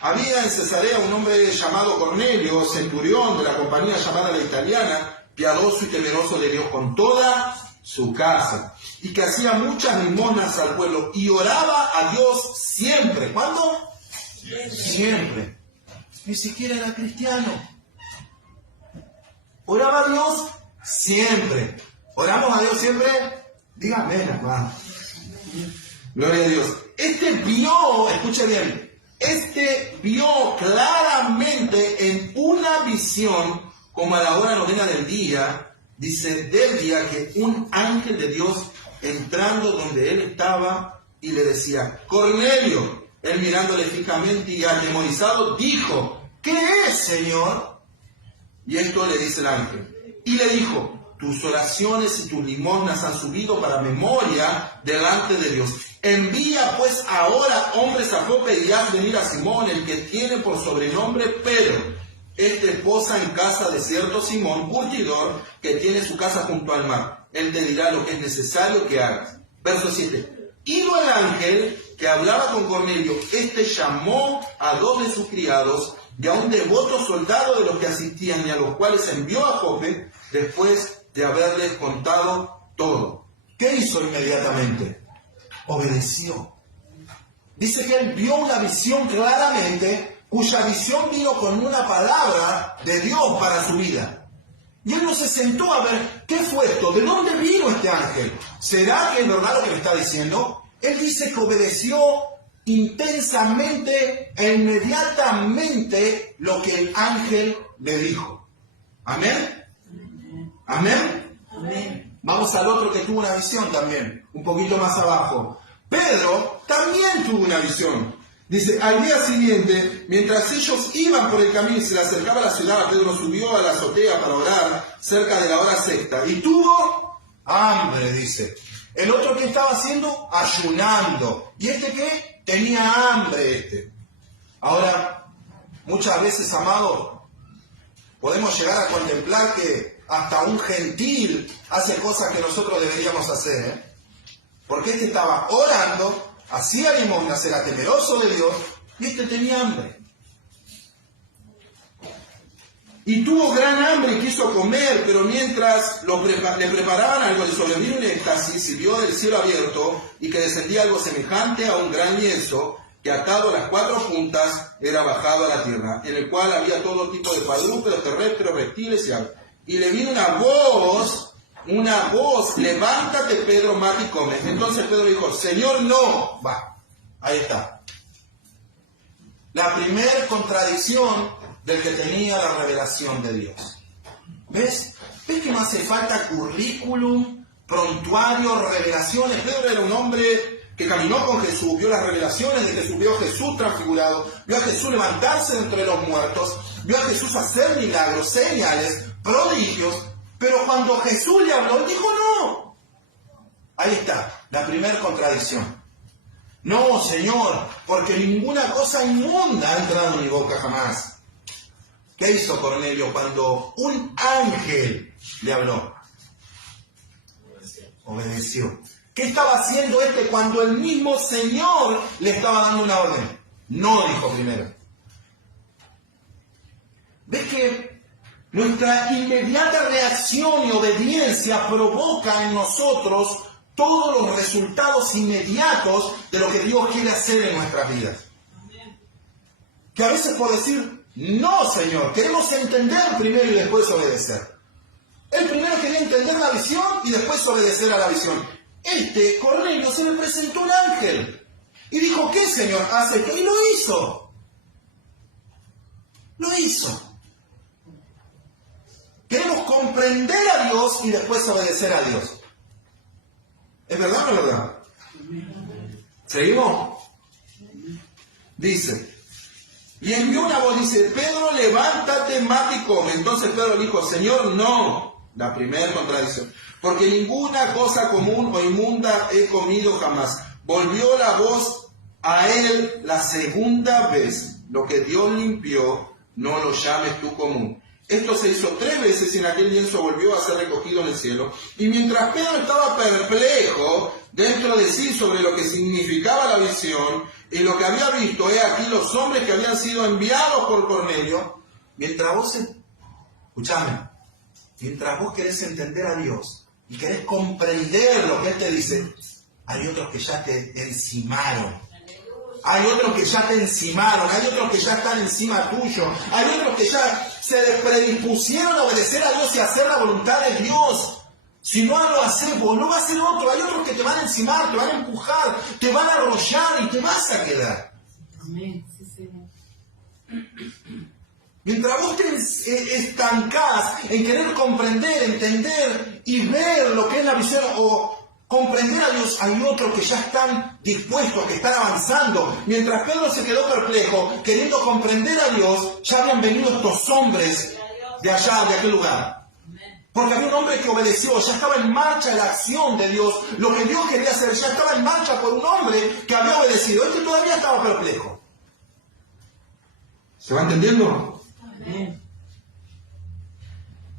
Había en Cesarea un hombre llamado Cornelio, centurión de la compañía llamada La Italiana, piadoso y temeroso de Dios con toda su casa, y que hacía muchas limosnas al pueblo y oraba a Dios siempre. ¿Cuándo? Siempre. Ni siquiera era cristiano. Oraba a Dios siempre. ¿Oramos a Dios siempre? Dígame, hermano. Gloria a Dios. Escucha bien, vio claramente en una visión, como a la hora novena del día, que un ángel de Dios entrando donde él estaba y le decía, Cornelio. Él mirándole fijamente y atemorizado dijo, ¿qué es, Señor? Y esto le dice el ángel. Y le dijo, tus oraciones y tus limosnas han subido para memoria delante de Dios. Envía pues ahora hombres a Jope y haz venir a Simón, el que tiene por sobrenombre Pedro. Este posa en casa de cierto Simón, curtidor, que tiene su casa junto al mar. Él te dirá lo que es necesario que hagas. Verso 7. Ido el ángel que hablaba con Cornelio, llamó a 2 de sus criados y a un devoto soldado de los que asistían, y a los cuales envió a Jope después de haberles contado todo. ¿Qué hizo inmediatamente? Obedeció. Dice que él vio una visión claramente, cuya visión vino con una palabra de Dios para su vida. Y él no se sentó a ver, ¿qué fue esto? ¿De dónde vino este ángel? ¿Será que es verdad lo que me está diciendo? Él dice que obedeció intensamente e inmediatamente lo que el ángel le dijo. ¿Amén? ¿Amén? Amén. Vamos al otro que tuvo una visión también, un poquito más abajo. Pedro también tuvo una visión. Dice, al día siguiente, mientras ellos iban por el camino y se le acercaba a la ciudad, Pedro subió a la azotea para orar cerca de la hora sexta. Y tuvo hambre, dice. El otro, ¿qué estaba haciendo? Ayunando. ¿Y qué? Tenía hambre Ahora, muchas veces, amados, podemos llegar a contemplar que hasta un gentil hace cosas que nosotros deberíamos hacer. Porque estaba orando, hacía limosnas, era temeroso de Dios, y tenía hambre. Y tuvo gran hambre y quiso comer, pero mientras le preparaban algo, le sobrevino un éxtasis y vio del cielo abierto y que descendía algo semejante a un gran lienzo que atado a las 4 puntas era bajado a la tierra, en el cual había todo tipo de cuadrúpedos, terrestres, reptiles y aves. Y le vino una voz, levántate Pedro, mata y come. Entonces Pedro dijo, Señor, no. Va, ahí está. La primera contradicción del que tenía la revelación de Dios. ¿Ves? ¿Ves que no hace falta currículum, prontuario, revelaciones? Pedro era un hombre que caminó con Jesús, vio las revelaciones de Jesús, vio a Jesús transfigurado, vio a Jesús levantarse de entre los muertos, vio a Jesús hacer milagros, señales, prodigios, pero cuando Jesús le habló, dijo no. Ahí está, la primera contradicción. No, Señor, porque ninguna cosa inmunda ha entrado en mi boca jamás. ¿Qué hizo Cornelio cuando un ángel le habló? Obedeció. ¿Qué estaba haciendo cuando el mismo Señor le estaba dando una orden? No, dijo primero. ¿Ves que nuestra inmediata reacción y obediencia provoca en nosotros todos los resultados inmediatos de lo que Dios quiere hacer en nuestras vidas? Que a veces por decir, no, Señor, queremos entender primero y después obedecer. Él primero quería entender la visión y después obedecer a la visión. Cornelio, se le presentó un ángel y dijo, ¿qué, Señor? Hace esto. Y lo hizo. Lo hizo. Queremos comprender a Dios y después obedecer a Dios. ¿Es verdad o no es verdad? ¿Seguimos? Dice, y envió una voz, dice, Pedro, levántate, mata y come. Entonces Pedro dijo, Señor, no. La primera contradicción. Porque ninguna cosa común o inmunda he comido jamás. Volvió la voz a él la segunda vez. Lo que Dios limpió, no lo llames tú común. Esto se hizo 3 veces y en aquel lienzo volvió a ser recogido en el cielo. Y mientras Pedro estaba perplejo dentro de sí sobre lo que significaba la visión, y lo que había visto, aquí los hombres que habían sido enviados por Cornelio, mientras vos, escuchame, mientras vos querés entender a Dios y querés comprender lo que Él te dice, hay otros que ya te encimaron. Hay otros que ya te encimaron, hay otros que ya están encima tuyo, hay otros que ya se predispusieron a obedecer a Dios y a hacer la voluntad de Dios. Si no lo haces vos, no va a ser otro. Hay otros que te van a encimar, te van a empujar, te van a arrollar y te vas a quedar. Amén. Sí, sí. Mientras vos te estancás en querer comprender, entender y ver lo que es la visión o comprender a Dios, hay otros que ya están dispuestos, que están avanzando. Mientras Pedro se quedó perplejo, queriendo comprender a Dios, ya habían venido estos hombres de allá, de aquel lugar. Porque había un hombre que obedeció, ya estaba en marcha la acción de Dios. Lo que Dios quería hacer ya estaba en marcha por un hombre que había obedecido. Este todavía estaba perplejo. ¿Se va entendiendo? Amén.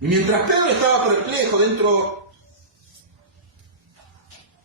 Y mientras Pedro estaba perplejo dentro,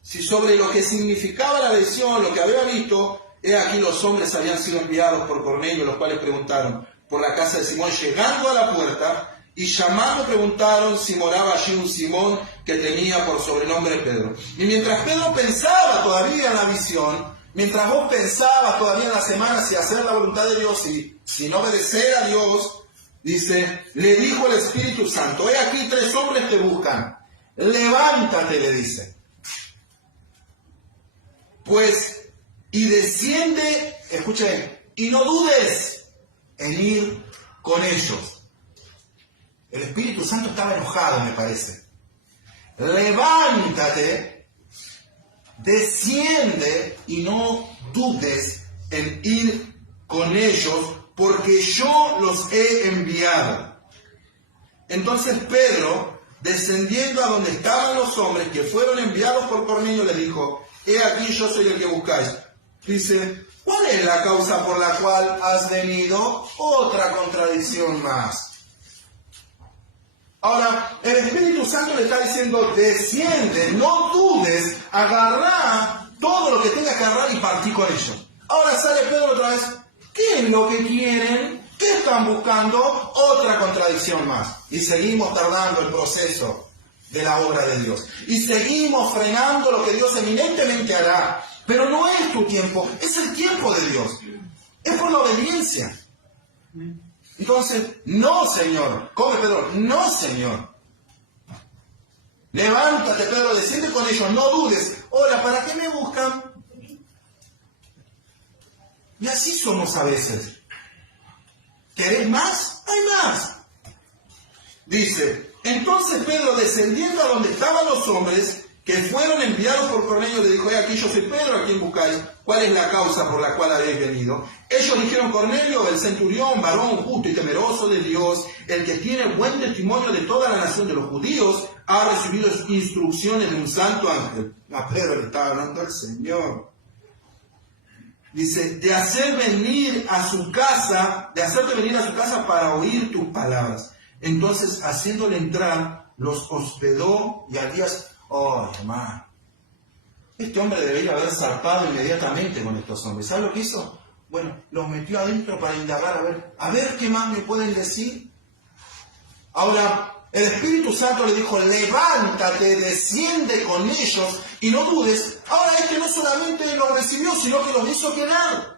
si sobre lo que significaba la visión, lo que había visto, aquí los hombres habían sido enviados por Cornelio, los cuales preguntaron por la casa de Simón, llegando a la puerta, y llamando preguntaron si moraba allí un Simón que tenía por sobrenombre Pedro. Y mientras Pedro pensaba todavía en la visión, mientras vos pensabas todavía en la semana si hacer la voluntad de Dios y si no obedecer a Dios, dice, le dijo el Espíritu Santo, he aquí 3 hombres te buscan, levántate, le dice. Pues, y desciende, escuchen, y no dudes en ir con ellos. El Espíritu Santo estaba enojado, me parece. Levántate, desciende y no dudes en ir con ellos, porque yo los he enviado. Entonces Pedro, descendiendo a donde estaban los hombres que fueron enviados por Cornelio, le dijo, he aquí yo soy el que buscáis. Dice, ¿cuál es la causa por la cual has venido? Otra contradicción más. Ahora, el Espíritu Santo le está diciendo, desciende, no dudes, agarrá todo lo que tengas que agarrar y partí con ellos. Ahora sale Pedro otra vez, ¿qué es lo que quieren? ¿Qué están buscando? Otra contradicción más. Y seguimos tardando el proceso de la obra de Dios. Y seguimos frenando lo que Dios eminentemente hará. Pero no es tu tiempo, es el tiempo de Dios. Es por la obediencia. Entonces, no, Señor. Come, Pedro. No, Señor. Levántate, Pedro, desciende con ellos, no dudes. Ahora, ¿para qué me buscan? Y así somos a veces. ¿Querés más? Hay más. Dice, entonces Pedro, descendiendo a donde estaban los hombres que fueron enviados por Cornelio, le dijo, aquí yo soy Pedro, a quien buscáis. ¿Cuál es la causa por la cual habéis venido? Ellos dijeron, Cornelio, el centurión, varón justo y temeroso de Dios, el que tiene buen testimonio de toda la nación de los judíos, ha recibido instrucciones de un santo ángel. A Pedro le estaba hablando al Señor. Dice, de hacerte venir a su casa para oír tus palabras. Entonces, haciéndole entrar, los hospedó y al día... Oh, hermano. Este hombre debería haber zarpado inmediatamente con estos hombres. ¿Sabe lo que hizo? Bueno, los metió adentro para indagar, a ver qué más me pueden decir. Ahora, el Espíritu Santo le dijo, levántate, desciende con ellos y no dudes. Ahora este no solamente los recibió, sino que los hizo quedar.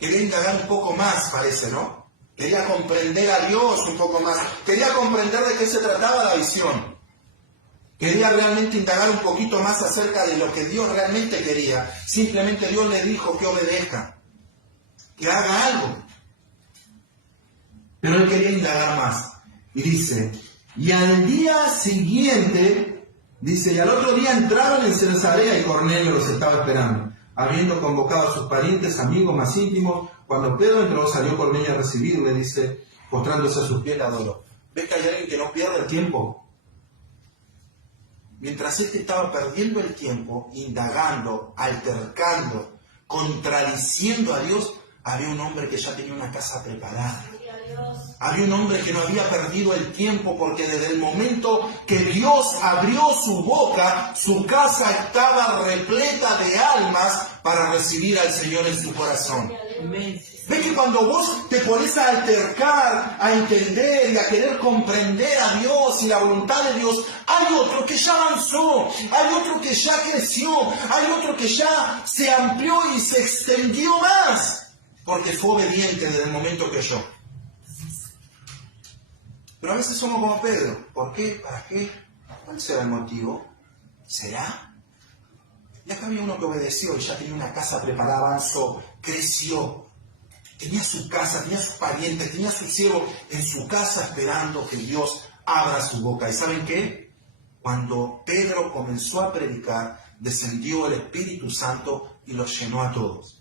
Quería indagar un poco más, parece, ¿no? Quería comprender a Dios un poco más. Quería comprender de qué se trataba la visión. Quería realmente indagar un poquito más acerca de lo que Dios realmente quería. Simplemente Dios le dijo que obedezca, que haga algo. Pero él quería indagar más. Y dice, y al día siguiente, dice, y al otro día entraron en Cesarea y Cornelio los estaba esperando, habiendo convocado a sus parientes, amigos más íntimos. Cuando Pedro entró, salió Cornelio a recibirle, dice, postrándose a sus pies le adoró. ¿Ves que hay alguien que no pierde el tiempo? Mientras este estaba perdiendo el tiempo, indagando, altercando, contradiciendo a Dios, había un hombre que ya tenía una casa preparada. Había un hombre que no había perdido el tiempo porque desde el momento que Dios abrió su boca, su casa estaba repleta de almas para recibir al Señor en su corazón. Amén. Ve que cuando vos te pones a altercar, a entender y a querer comprender a Dios y la voluntad de Dios, hay otro que ya avanzó, hay otro que ya creció, hay otro que ya se amplió y se extendió más, porque fue obediente desde el momento que oyó. Pero a veces somos como Pedro. ¿Por qué? ¿Para qué? ¿Cuál será el motivo? ¿Será? Y acá había uno que obedeció y ya tenía una casa preparada, avanzó, creció. Tenía su casa, tenía sus parientes, tenía sus siervos en su casa esperando que Dios abra su boca. ¿Y saben qué? Cuando Pedro comenzó a predicar, descendió el Espíritu Santo y los llenó a todos.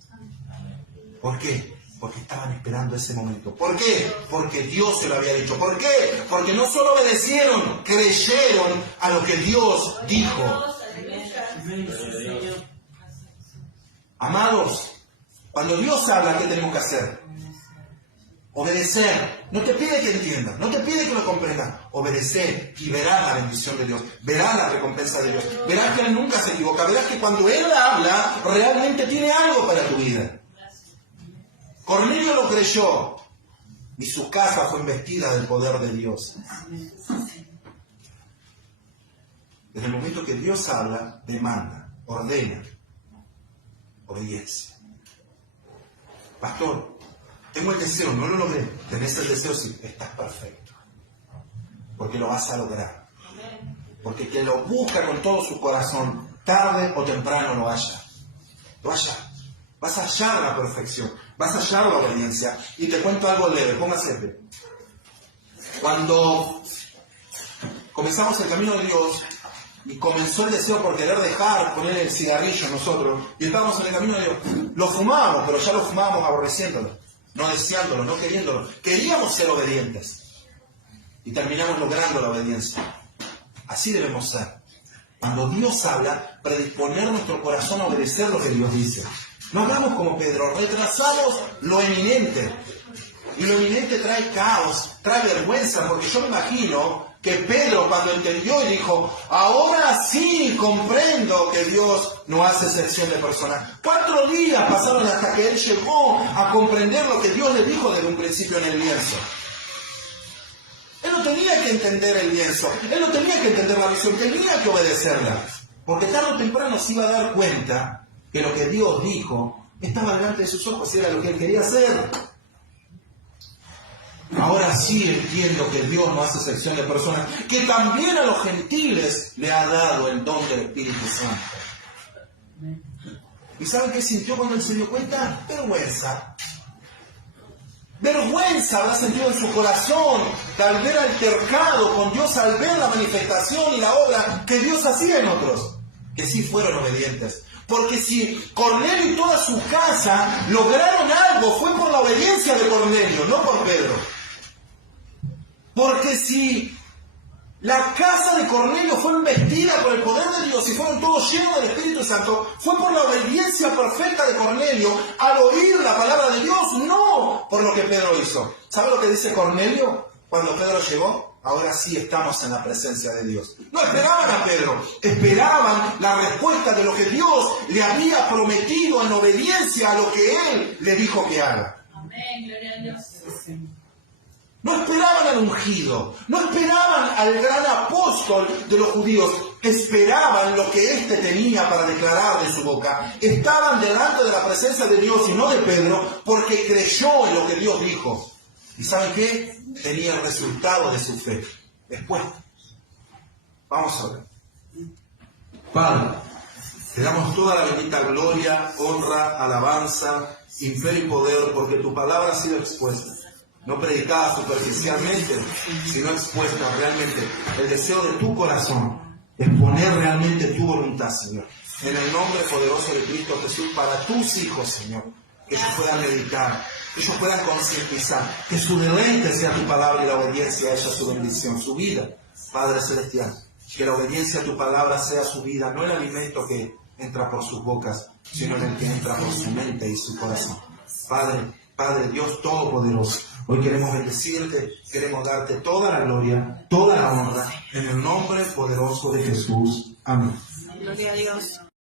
¿Por qué? Porque estaban esperando ese momento. ¿Por qué? Porque Dios se lo había dicho. ¿Por qué? Porque no solo obedecieron, creyeron a lo que Dios dijo. Amén, sí, Señor. Amados, cuando Dios habla, ¿qué tenemos que hacer? Obedecer. No te pide que entiendas, no te pide que lo comprendas. Obedecer y verás la bendición de Dios, verás la recompensa de Dios, verás que Él nunca se equivoca, verás que cuando Él habla, realmente tiene algo para tu vida. Cornelio lo creyó y su casa fue investida del poder de Dios. Desde el momento que Dios habla, demanda, ordena, obediencia. Pastor, tengo el deseo, no lo logré. Tenés el deseo, sí, estás perfecto. Porque lo vas a lograr. Porque quien lo busca con todo su corazón, tarde o temprano lo halla. Lo halla. Vas a hallar la perfección. Vas a hallar la obediencia. Y te cuento algo leve, póngase. Cuando comenzamos el camino de Dios, y comenzó el deseo por querer dejar, poner el cigarrillo nosotros, y estábamos en el camino de Dios. Lo fumábamos, pero ya lo fumábamos aborreciéndolo, no deseándolo, no queriéndolo. Queríamos ser obedientes. Y terminamos logrando la obediencia. Así debemos ser. Cuando Dios habla, predisponer nuestro corazón a obedecer lo que Dios dice. No hagamos como Pedro, retrasamos lo eminente. Y lo eminente trae caos, trae vergüenza, porque yo me imagino que Pedro cuando entendió y dijo, ahora sí comprendo que Dios no hace excepción de personas. 4 días pasaron hasta que él llegó a comprender lo que Dios le dijo desde un principio en el lienzo. Él no tenía que entender el lienzo, él no tenía que entender la visión, tenía que obedecerla. Porque tarde o temprano se iba a dar cuenta que lo que Dios dijo estaba delante de sus ojos y era lo que él quería hacer. Ahora sí entiendo que Dios no hace excepción de personas, que también a los gentiles le ha dado el don del Espíritu Santo. ¿Y saben qué sintió cuando él se dio cuenta? Vergüenza. Vergüenza habrá sentido en su corazón al ver altercado con Dios, al ver la manifestación y la obra que Dios hacía en otros, que sí fueron obedientes. Porque si Cornelio y toda su casa lograron algo, fue por la obediencia de Cornelio, no por Pedro. Porque si la casa de Cornelio fue investida por el poder de Dios y fueron todos llenos del Espíritu Santo, fue por la obediencia perfecta de Cornelio al oír la palabra de Dios, no por lo que Pedro hizo. ¿Sabe lo que dice Cornelio cuando Pedro llegó? Ahora sí estamos en la presencia de Dios. No esperaban a Pedro, esperaban la respuesta de lo que Dios le había prometido en obediencia a lo que Él le dijo que haga. Amén, gloria a Dios. No esperaban al ungido, no esperaban al gran apóstol de los judíos, esperaban lo que éste tenía para declarar de su boca. Estaban delante de la presencia de Dios y no de Pedro, porque creyó en lo que Dios dijo. ¿Y saben qué? Tenía el resultado de su fe. Después, vamos a ver. Padre, te damos toda la bendita gloria, honra, alabanza, imperio y poder, porque tu palabra ha sido expuesta. No predicada superficialmente, sino expuesta realmente. El deseo de tu corazón es poner realmente tu voluntad, Señor. En el nombre poderoso de Cristo Jesús, para tus hijos, Señor, que ellos puedan meditar, que ellos puedan concientizar, que su deleite sea tu palabra y la obediencia a ella su bendición, su vida, Padre Celestial. Que la obediencia a tu palabra sea su vida, no el alimento que entra por sus bocas, sino el que entra por su mente y su corazón. Padre Dios Todopoderoso, Hoy queremos bendecirte, queremos darte toda la gloria, toda la honra, en el nombre poderoso de Jesús. Amén. Gloria a Dios.